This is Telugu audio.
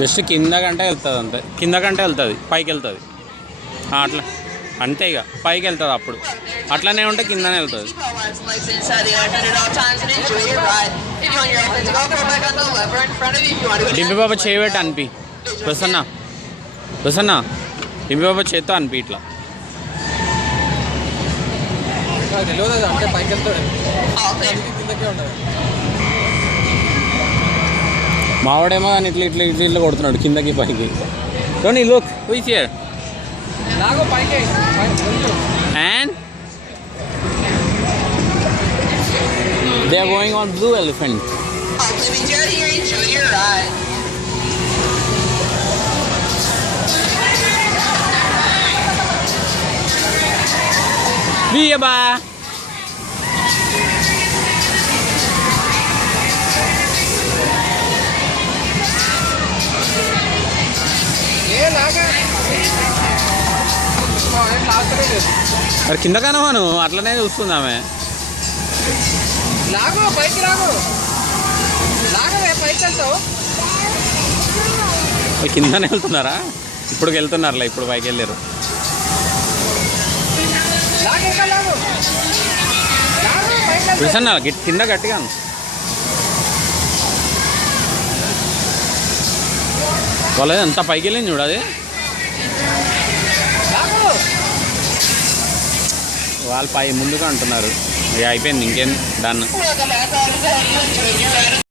జస్ట్ కింద కంటే వెళ్తుంది అంతే, కింద కంటే వెళ్తుంది పైకి వెళ్తుంది అట్లా అంతే. ఇక పైకి వెళ్తుంది అప్పుడు అట్లనే ఉంటే కిందనే వెళ్తుంది. డింపి బాబా చేయబెట్టి అనిపి ప్రసన్న, ప్రసన్న డింపి బాబా చేత్తో అనిపి ఇట్లా. మావాడేమో కానీ ఇట్లా ఇట్లా ఇట్లా ఇట్లా కొడుతున్నాడు కిందకి పైకి. Don't you look? Who is here? And they are going on Blue Elephant. Enjoy your ride. Via ba. మరి కింద కనవాను అట్లనే చూస్తుంది ఆమె. కిందనే వెళ్తున్నారా? ఇప్పుడు వెళ్తున్నారులే, ఇప్పుడు పైకి వెళ్ళారు. చూసన్నా కింద గట్టిగా వాళ్ళది అంతా పైకి వెళ్ళింది చూడది. వాళ్ళు పై ముందుగా అంటున్నారు. ఇక అయిపోయింది, ఇంకేం డన్.